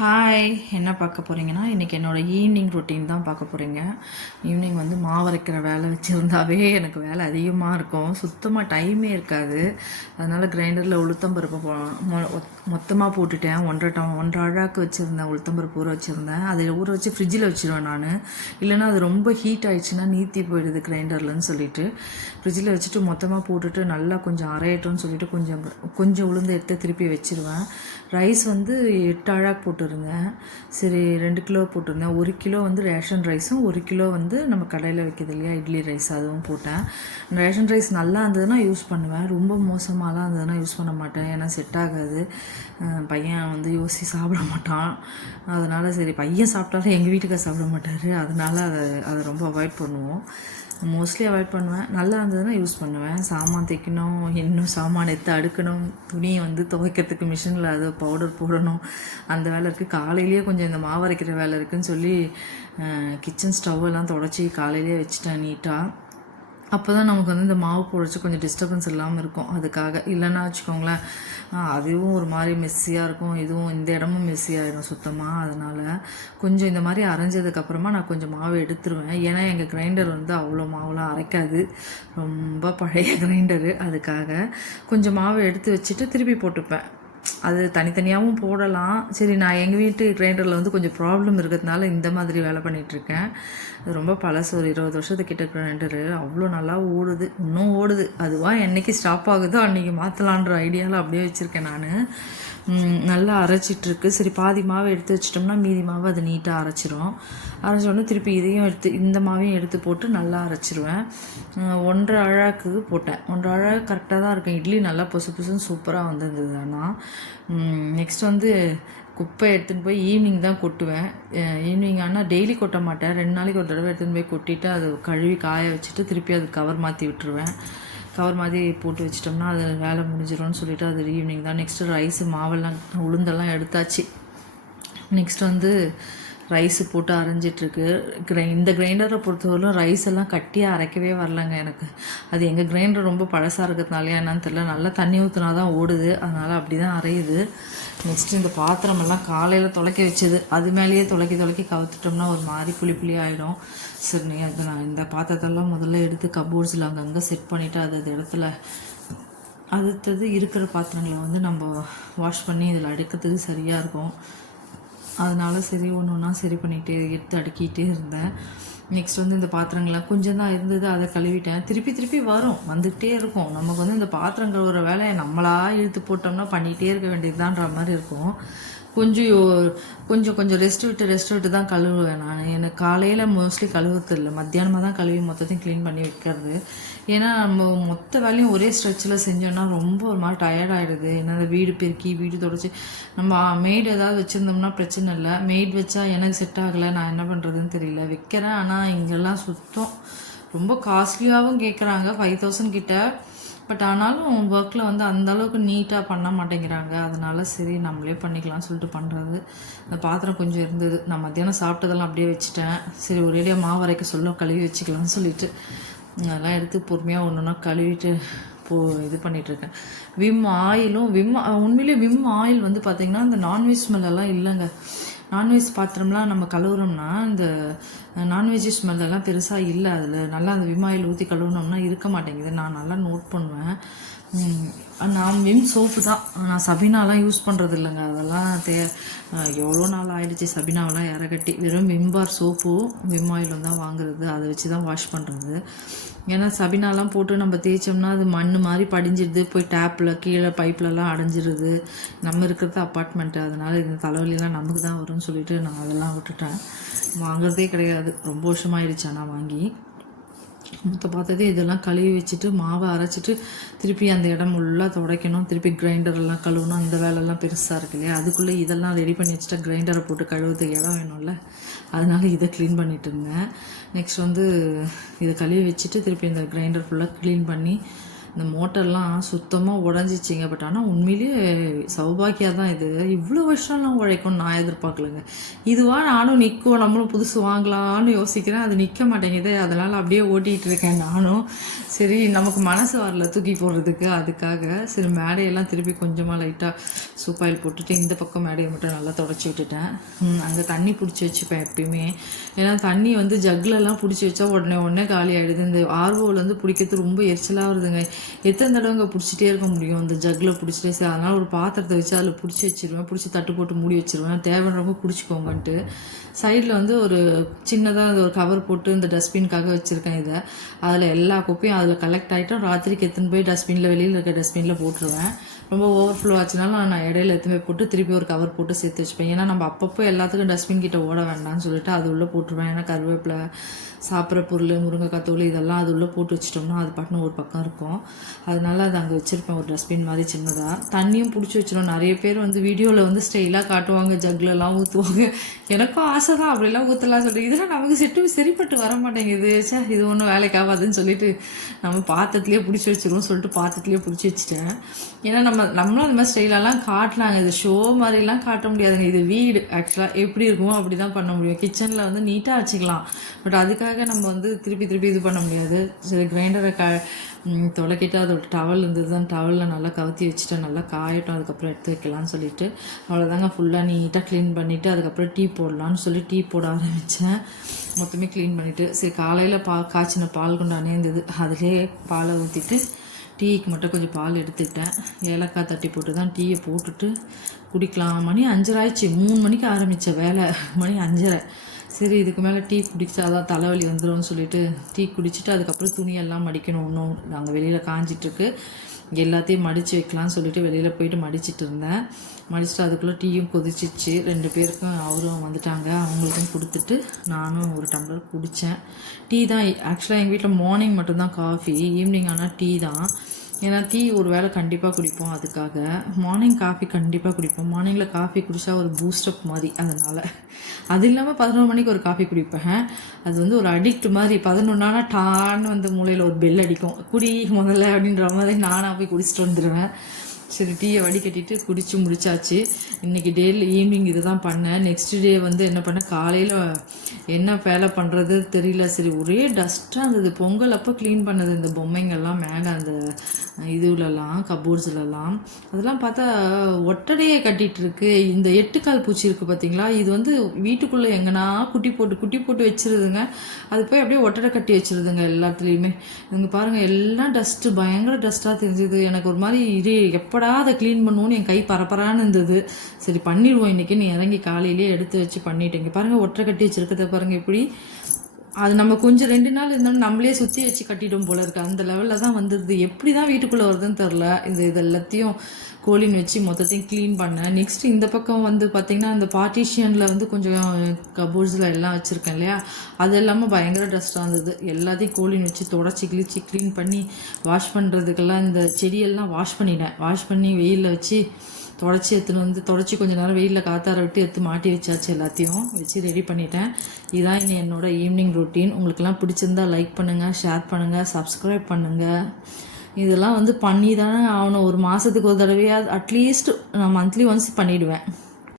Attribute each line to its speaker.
Speaker 1: Hi என்ன பார்க்க போகிறீங்கன்னா இன்றைக்கி என்னோடய ஈவினிங் ரொட்டீன் தான் பார்க்க போகிறீங்க ஈவினிங் வந்து மாவு அரைக்கிற வேலை வச்சுருந்தாவே எனக்கு வேலை அதிகமாக இருக்கும். சுத்தமாக டைமே இருக்காது. அதனால் கிரைண்டரில் உளுத்தம்பருப்பு போ மொத்தமாக போட்டுட்டேன். ஒன்றரை டம் ஒன்றரை அழாக்கு வச்சுருந்தேன். உளுத்தம்பருப்பு ஊற வச்சுருந்தேன். அதை ஊற வச்சு ஃப்ரிட்ஜில் வச்சுருவேன் நான். இல்லைனா அது ரொம்ப ஹீட் ஆயிடுச்சுன்னா நீத்தி போயிடுது கிரைண்டர்லன்னு சொல்லிட்டு. ஃப்ரிட்ஜில் வச்சுட்டு மொத்தமாக போட்டுட்டு நல்லா கொஞ்சம் அரையட்டும்னு சொல்லிட்டு கொஞ்சம் கொஞ்சம் உளுந்து எடுத்து திருப்பி வச்சுருவேன். ரைஸ் வந்து எட்டு அழாக் போட்டிருந்தேன். சரி ரெண்டு கிலோ போட்டிருந்தேன். ஒரு கிலோ வந்து ரேஷன் ரைஸும் ஒரு கிலோ வந்து நம்ம கடையில் வைக்கிறது இல்லையா இட்லி ரைஸ் அதுவும் போட்டேன். ரேஷன் ரைஸ் நல்லா இருந்ததுன்னா யூஸ் பண்ணுவேன். ரொம்ப மோசமாலாம் இருந்ததுன்னா யூஸ் பண்ண மாட்டேன். ஏன்னா செட் ஆகாது. பையன் வந்து யோசி சாப்பிட மாட்டான். அதனால் சரி பையன் சாப்பிட்டாலும் எங்கள் வீட்டுக்கார் சாப்பிட மாட்டார். அதனால அதை அதை ரொம்ப அவாய்ட் பண்ணுவோம். மோஸ்ட்லி அவாய்ட் பண்ணுவேன். நல்லா இருந்ததுன்னா யூஸ் பண்ணுவேன். சாமான் தைக்கணும் இன்னும் சாமான் எடுத்து அடுக்கணும். துணியை வந்து துவைக்கிறதுக்கு மிஷினில் அது பவுடர் போடணும். அந்த வேலை இருக்குது காலையிலேயே கொஞ்சம் இந்த மாவு அரைக்கிற வேலை இருக்குதுன்னு சொல்லி கிச்சன் ஸ்டவ் எல்லாம் தொடச்சி காலையிலேயே வச்சுட்டேன் நீட்டாக அப்போ தான் நமக்கு வந்து இந்த மாவு பொழிச்சு கொஞ்சம் டிஸ்டர்பன்ஸ் இல்லாமல் இருக்கும். அதுக்காக இல்லைன்னா வச்சுக்கோங்களேன் அதுவும் ஒரு மாதிரி மெஸ்ஸியாக இருக்கும். இதுவும் இந்த இடமும் மெஸ்ஸியாகிடும் சுத்தமாக அதனால் கொஞ்சம் இந்த மாதிரி அரைஞ்சதுக்கப்புறமா நான் கொஞ்சம் மாவு எடுத்துருவேன். ஏன்னா எங்கள் கிரைண்டர் வந்து அவ்வளோ மாவுலாம் அரைக்காது. ரொம்ப பழைய கிரைண்டரு அதுக்காக கொஞ்சம் மாவு எடுத்து வச்சுட்டு திருப்பி போட்டுப்பேன். அது தனித்தனியாகவும் போடலாம். சரி நான் எங்கள் வீட்டு கிரைண்டரில் வந்து கொஞ்சம் ப்ராப்ளம் இருக்கிறதுனால இந்த மாதிரி வேலை பண்ணிகிட்ருக்கேன் அது ரொம்ப பழசு ஒரு இருபது வருஷத்துக்கிட்ட கிரைண்டரு. அவ்வளோ நல்லா ஓடுது. இன்னும் ஓடுது. அதுவாக என்றைக்கு ஸ்டாப் ஆகுதோ அன்றைக்கி மாற்றலான்ற ஐடியாவில் அப்படியே வச்சுருக்கேன் நான். நல்லா அரைச்சிட்ருக்கு. சரி பாதி மாவை எடுத்து வச்சிட்டோம்னா மீதி மாவு அது நீட்டாக அரைச்சிரும். அரைச்சோடனே திருப்பி இதையும் எடுத்து இந்த மாவையும் எடுத்து போட்டு நல்லா அரைச்சிருவேன். ஒன்றரை அழாக்கு போட்டேன். ஒன்றரை அழாக்கு கரெக்டாக தான் இருக்கும். இட்லி நல்லா பொசு புசுன்னு சூப்பராக வந்திருந்தது ஆனால் நெக்ஸ்ட் வந்து குப்பை எடுத்துன்னு போய் ஈவினிங் தான் கொட்டுவேன். ஈவினிங் ஆனால் டெய்லி கொட்ட மாட்டேன். ரெண்டு நாளைக்கு ஒரு தடவை எடுத்துன்னு போய் கொட்டிட்டு அது கழுவி காய வச்சுட்டு திருப்பி அது கவர் மாற்றி விட்டுருவேன். கவர் மாதிரி போட்டு வச்சிட்டோம்னா அது வேலை முடிஞ்சிடும்னு சொல்லிட்டு அது ஈவினிங் தான். நெக்ஸ்ட்டு ரைஸு மாவெல்லாம் உளுந்தெல்லாம் எடுத்தாச்சு. நெக்ஸ்ட் வந்து ரைஸு போட்டு அரைஞ்சிட்ருக்கு. கிரை இந்த கிரைண்டரை பொறுத்தவரையிலும் ரைஸ் எல்லாம் கட்டியாக அரைக்கவே வரலங்க எனக்கு. அது எங்கள் கிரைண்டர் ரொம்ப பழசாக இருக்கிறதுனாலயா என்னன்னு தெரியல. நல்லா தண்ணி ஊற்றினா தான் ஓடுது. அதனால் அப்படி தான் அரையுது. நெக்ஸ்ட்டு இந்த பாத்திரமெல்லாம் காலையில் துளைக்க வச்சது. அது மேலேயே துளைக்கி துளைக்கி கவுத்துட்டோம்னா ஒரு மாதிரி புளி புளி ஆகிடும் சரி நீ அது நான் இந்த பாத்திரத்தெல்லாம் முதல்ல எடுத்து கபோர்ட்ஸில் அங்கங்கே செட் பண்ணிவிட்டு அது அது இடத்துல அடுத்தது இருக்கிற பாத்திரங்களை வந்து நம்ம வாஷ் பண்ணி இதில் அடுக்கிறதுக்கு சரியாக இருக்கும். அதனால சரி ஒன்று ஒன்றா சரி பண்ணிகிட்டே எடுத்து அடுக்கிட்டே இருந்தேன். நெக்ஸ்ட் வந்து இந்த பாத்திரங்கள்லாம் கொஞ்சம் தான் இருந்தது அதை கழுவிட்டேன். திருப்பி திருப்பி வரும் வந்துகிட்டே இருக்கும். நமக்கு வந்து இந்த பாத்திரம் கழுவுற வேலையை நம்மளா இழுத்து போட்டோம்னா பண்ணிகிட்டே இருக்க வேண்டியதுதான்ற மாதிரி இருக்கும். கொஞ்சம் கொஞ்சம் கொஞ்சம் ரெஸ்ட் விட்டு ரெஸ்ட் விட்டு தான் கழுவுவேன் நான். எனக்கு காலையில் மோஸ்ட்லி கழுவுறது இல்லை மத்தியானமாக தான் கழுவி மொத்தத்தையும் க்ளீன் பண்ணி வைக்கிறது. ஏன்னா நம்ம மொத்த வேலையும் ஒரே ஸ்ட்ரெச்சில் செஞ்சோன்னா ரொம்ப ஒரு மாதிரி டயர்ட் ஆகிடுது ஏன்னா அந்த வீடு பெருக்கி வீடு தொடச்சி. நம்ம மெய்டு ஏதாவது வச்சுருந்தோம்னா பிரச்சனை இல்லை. மெய்ட் வச்சா எனக்கு செட் ஆகலை. நான் என்ன பண்ணுறதுன்னு தெரியல. வைக்கிறேன். ஆனால் இங்கெல்லாம் சுத்தம் ரொம்ப காஸ்ட்லியாகவும் கேட்குறாங்க ஃபைவ் தௌசண்ட் கிட்ட. பட் ஆனாலும் ஒர்க்கில் வந்து அந்த அளவுக்கு நீட்டாக பண்ண மாட்டேங்கிறாங்க. அதனால சரி நம்மளே பண்ணிக்கலாம்னு சொல்லிட்டு பண்ணுறது அந்த பாத்திரம் கொஞ்சம் இருந்தது. நான் மத்தியானம் சாப்பிட்டதெல்லாம் அப்படியே வச்சுட்டேன். சரி ஒரேடியாக மாவு வரைக்க சொல்ல கழுவி வச்சுக்கலாம்னு சொல்லிட்டு. அதெல்லாம் எடுத்து பொறுமையாக ஒன்று ஒன்றா கழுவிட்டு போ இது பண்ணிகிட்ருக்கேன் விம் ஆயிலும் விம் உண்மையிலேயே விம் ஆயில் வந்து பார்த்திங்கன்னா இந்த நான்வெஜ் ஸ்மெல்லாம் இல்லைங்க. நான்வெஜ் பாத்திரம்லாம் நம்ம கழுவுறோம்னா இந்த நான்வெஜ் ஸ்மெல்லாம் பெருசாக இல்லை அதில். நல்லா அந்த விமாயில் ஊற்றி கழுவுனோம்னா இருக்க மாட்டேங்குது. நான் நல்லா நோட் பண்ணுவேன். நான் விம் சோப்பு தான். நான் சபினாலாம் யூஸ் பண்ணுறது இல்லைங்க அதெல்லாம் தே எவ்வளோ நாள் ஆயிடுச்சு சபினாவெல்லாம் இறகட்டி. வெறும் விம் பார் சோப்பு விம் ஆயிலும் தான் வாங்குறது. அதை வச்சு தான் வாஷ் பண்ணுறது ஏன்னா சபினாலாம் போட்டு நம்ம தேய்ச்சோம்னா அது மண் மாதிரி படிஞ்சிடுது போய் டேப்பில் கீழே பைப்லலாம் அடைஞ்சிருது. நம்ம இருக்கிறது அப்பார்ட்மெண்ட்டு அதனால் இந்த தலைவலிலாம் நமக்கு தான் வரும்னு சொல்லிட்டு நான் அதெல்லாம் விட்டுட்டேன். வாங்குறதே கிடையாது. ரொம்ப வருஷமாயிடுச்சு ஆனால் வாங்கி. மொத்த பார்த்ததே இதெல்லாம் கழுவி வச்சுட்டு மாவை அரைச்சிட்டு திருப்பி அந்த இடம் ஃபுல்லாக துடைக்கணும். திருப்பி கிரைண்டரெல்லாம் கழுவணும். அந்த வேலைலாம் பெருசாக இருக்கு இல்லையா? அதுக்குள்ளே இதெல்லாம் ரெடி பண்ணி வச்சுட்டா கிரைண்டரை போட்டு கழுவுறதுக்கு இடம் வேணும்ல. அதனால் இதை க்ளீன் பண்ணிட்டு இருந்தேன். நெக்ஸ்ட் வந்து இதை கழுவி வச்சுட்டு திருப்பி இந்த கிரைண்டர் ஃபுல்லாக க்ளீன் பண்ணி இந்த மோட்டர்லாம் சுத்தமாக உடஞ்சிச்சிங்க. பட் ஆனால் உண்மையிலேயே சௌபாக்கியா தான் இது. இவ்வளோ வருஷம்லாம் உழைக்கும் நான் எதிர்பார்க்கலங்க. இதுவா நானும் நிற்கும் நம்மளும் புதுசு வாங்கலாம்னு யோசிக்கிறேன். அது நிற்க மாட்டேங்குது. அதனால் அப்படியே ஓட்டிகிட்டு இருக்கேன் நானும். சரி நமக்கு மனசு வரல தூக்கி போடுறதுக்கு. அதுக்காக சரி மேடையெல்லாம் திருப்பி கொஞ்சமாக லைட்டாக சூப்பாயில் போட்டுட்டு இந்த பக்கம் மேடையை மட்டும் நல்லா தொடச்சி விட்டுட்டேன். அங்கே தண்ணி பிடிச்சி வச்சுப்பேன் எப்பயுமே. ஏன்னா தண்ணி வந்து ஜக்லெல்லாம் பிடிச்சி வச்சா உடனே உடனே காலி ஆகிடுது இந்த ஆர்வோலேருந்து பிடிக்கிறது ரொம்ப எரிச்சலாக வருதுங்க. எத்தனை தடவைங்க பிடிச்சிட்டே இருக்க முடியும்? அந்த ஜக்கில் பிடிச்சிட்டே சரி அதனால் ஒரு பாத்திரத்தை வச்சு அதில் பிடிச்சி வச்சிருவேன். பிடிச்சி தட்டு போட்டு மூடி வச்சிருவேன். தேவைன்றவங்க பிடிச்சிக்கோங்கன்ட்டு சைடில் வந்து ஒரு சின்னதாக ஒரு கவர் போட்டு இந்த டஸ்ட்பின்காக வச்சுருக்கேன் இதை. அதில் எல்லா குப்பையும் அதில் கலெக்ட் ஆகிட்டோம் ராத்திரிக்கு எடுத்துன்னு போய் டஸ்ட்பினில் வெளியில் இருக்க டஸ்ட்பினில் போட்டுருவேன். ரொம்ப ஓவர்ஃப்ளோ ஆச்சுனாலும் நான் இடையில எடுத்து போய் போட்டு திருப்பி ஒரு கவர் போட்டு சேர்த்து வச்சுப்பேன். ஏன்னா நம்ம அப்பப்போ எல்லாத்துக்கும் டஸ்ட்பின் கிட்ட ஓட வேண்டாம்னு சொல்லிட்டு அது உள்ளே போட்டுருவேன். ஏன்னா கருவேப்பிலை சாப்பிட்ற பொருள் முருங்கைக்காய் தோல் இதெல்லாம் அது உள்ளே போட்டு வச்சிட்டோம்னா அது பட்டுன்னு ஒரு பக்கம் இருக்கும். அதனால அது அங்கே வச்சுருப்பேன் ஒரு டஸ்ட்பின் மாதிரி சின்னதாக தண்ணியும் பிடிச்சி வச்சிடும் நிறைய பேர் வந்து வீடியோவில் வந்து ஸ்டைலாக காட்டுவாங்க ஜக்லெல்லாம் ஊற்றுவாங்க எனக்கும் ஆசை தான் அப்படிலாம் ஊற்றலாம் சொல்லிட்டு. இதெல்லாம் நமக்கு செட்டு சரிப்பட்டு வர மாட்டேங்குது. சார் இது ஒன்றும் வேலைக்கு ஆகாதுன்னு சொல்லிட்டு நம்ம பாத்திரத்துலேயே பிடிச்சி வச்சிருவோம் சொல்லிட்டு பாத்திரத்துலேயே பிடிச்சி வச்சுட்டேன். ஏன்னா நம்ம நம்மளும் அந்த மாதிரி ஸ்டைலெல்லாம் காட்டலாங்க இது ஷோ மாதிரிலாம் காட்ட முடியாதுங்க இது வீடு. ஆக்சுவலாக எப்படி இருக்குமோ அப்படி தான் பண்ண முடியும். கிச்சனில் வந்து நீட்டாக வச்சுக்கலாம். பட் அதுக்காக நம்ம வந்து திருப்பி திருப்பி இது பண்ண முடியாது. சரி கிரைண்டரை க தொலைக்கிட்டு துலக்கிட்டு அதோட டவல் இருந்தது தான் டவலில் நல்லா கவுத்தி வச்சுட்டு நல்லா காயட்டும். அதுக்கப்புறம் எடுத்து வைக்கலாம்னு சொல்லிட்டு அவ்வளோதாங்க ஃபுல்லாக நீட்டாக க்ளீன் பண்ணிவிட்டு அதுக்கப்புறம் டீ போடலான்னு சொல்லி டீ போட ஆரம்பித்தேன் மொத்தமே க்ளீன் பண்ணிவிட்டு சரி காலையில் பா காய்ச்சின பால் குண்டானே இருந்தது அதிலே பாலை ஊற்றிட்டு டீக்கு மட்டும் கொஞ்சம் பால் எடுத்துக்கிட்டேன். ஏலக்காய் தட்டி போட்டு தான் டீயை போட்டுட்டு குடிக்கலாம். மணி அஞ்சரை ஆயிடுச்சு மூணு மணிக்கு ஆரம்பித்த வேலை. மணி அஞ்சரை. சரி இதுக்கு மேலே டீ குடிச்சாதான் தலைவலி வந்துடும் சொல்லிட்டு டீ குடிச்சிட்டு அதுக்கப்புறம் துணியெல்லாம் மடிக்கணும். இன்னும் நாங்கள் வெளியில் காஞ்சிட்ருக்கு. எல்லாத்தையும் மடித்து வைக்கலாம்னு சொல்லிட்டு வெளியில் போயிட்டு மடிச்சிட்டு இருந்தேன். மடிச்சிட்டு அதுக்குள்ளே டீயும் கொதிச்சிச்சு. ரெண்டு பேருக்கும் அவரும் வந்துட்டாங்க. அவங்களுக்கும் கொடுத்துட்டு நானும் ஒரு டம்ளர் குடித்தேன் டீ தான். ஆக்சுவலாக எங்கள் வீட்டில் மார்னிங் மட்டும்தான் காஃபி ஈவினிங் ஆனால் டீ தான். ஏன்னா டீ ஒரு வேளை கண்டிப்பாக குடிப்போம் அதுக்காக. மார்னிங் காஃபி கண்டிப்பாக குடிப்போம். மார்னிங்கில் காஃபி குடித்தா ஒரு பூஸ்டப் மாதிரி அதனால். அது இல்லாமல் பதினொரு மணிக்கு ஒரு காஃபி குடிப்பேன். அது வந்து ஒரு அடிக்ட் மாதிரி பதினொன்னானா டான்னு வந்து மூலையில் ஒரு பெல் அடிக்கும். குடி முதல்ல அப்படின்ற மாதிரி நானாக போய் குடிச்சிட்டு வந்துடுவேன் சரி டீயை வடிகட்டிட்டு குடிச்சு முடிச்சாச்சு. இன்னைக்கு டெய்லி ஈவினிங் இது தான் பண்ணேன். நெக்ஸ்ட் டே வந்து என்ன பண்ணேன்? காலையில் என்ன வேலை பண்ணுறது தெரியல. சரி ஒரே டஸ்ட்டாக இருந்தது. பொங்கல் அப்போ க்ளீன் பண்ணது இந்த பொம்மைங்கள்லாம் மேலே அந்த இதுலலாம் கபோர்ட்ஸ்லலாம் அதெல்லாம் பார்த்தா ஒட்டடையே கட்டிட்டு இருக்கு இந்த எட்டுக்கால் பூச்சி இருக்குது பார்த்தீங்களா? இது வந்து வீட்டுக்குள்ளே எங்கன்னா குட்டி போட்டு குட்டி போட்டு வச்சிருதுங்க. அது போய் அப்படியே ஒட்டடை கட்டி வச்சிருதுங்க எல்லாத்துலேயுமே. இங்கே பாருங்கள் எல்லாம் டஸ்ட்டு பயங்கர டஸ்ட்டாக தெரிஞ்சுது. எனக்கு ஒரு மாதிரி இது எப்படா அதை க்ளீன் பண்ணுவோன்னு என் கை பரபரான்னு இருந்தது. சரி பண்ணிடுவோம். இன்றைக்கி நீ இறங்கி காலையிலேயே எடுத்து வச்சு பண்ணிட்டேங்க பாருங்கள் ஒற்றை கட்டி வச்சுருக்கத பாருங்கள் இப்படி. அது நம்ம கொஞ்சம் ரெண்டு நாள் இருந்தாலும் நம்மளே சுற்றி வச்சு கட்டிட்டோம் போல இருக்கு. அந்த லெவலில் தான் வந்துடுது எப்படி தான் வீட்டுக்குள்ளே வருதுன்னு தெரில இந்த இது எல்லாத்தையும் கோலின் வச்சு மொத்தத்தையும் க்ளீன் பண்ணேன். நெக்ஸ்ட் இந்த பக்கம் வந்து பார்த்திங்கன்னா இந்த பார்ட்டிஷியனில் வந்து கொஞ்சம் கபோர்ட்ஸில் எல்லாம் வச்சுருக்கேன் இல்லையா? அது எல்லாமே பயங்கர டஸ்ட்டாக இருந்தது. எல்லாத்தையும் கோலின் வச்சு தொடச்சி கிழிச்சு க்ளீன் பண்ணி வாஷ் பண்ணுறதுக்கெல்லாம் இந்த செடியெல்லாம் வாஷ் பண்ணிட்டேன். வாஷ் பண்ணி வெயிலில் வச்சு தொடச்சி எடுத்துன்னு வந்து தொடச்சி கொஞ்ச நேரம் வெயிலில் காத்தார விட்டு எடுத்து மாட்டி வச்சாச்சு எல்லாத்தையும். வச்சு ரெடி பண்ணிட்டேன். இதான் என்னோடய ஈவினிங் ரொட்டீன் உங்களுக்கெல்லாம் பிடிச்சிருந்தா லைக் பண்ணுங்கள் ஷேர் பண்ணுங்கள் சப்ஸ்கிரைப் பண்ணுங்கள் இதெல்லாம் வந்து பண்ணி தானே ஆகணும். ஒரு மாதத்துக்கு ஒரு தடவையாக அட்லீஸ்ட் நான் மந்த்லி ஒன்ஸ் பண்ணிவிடுவேன்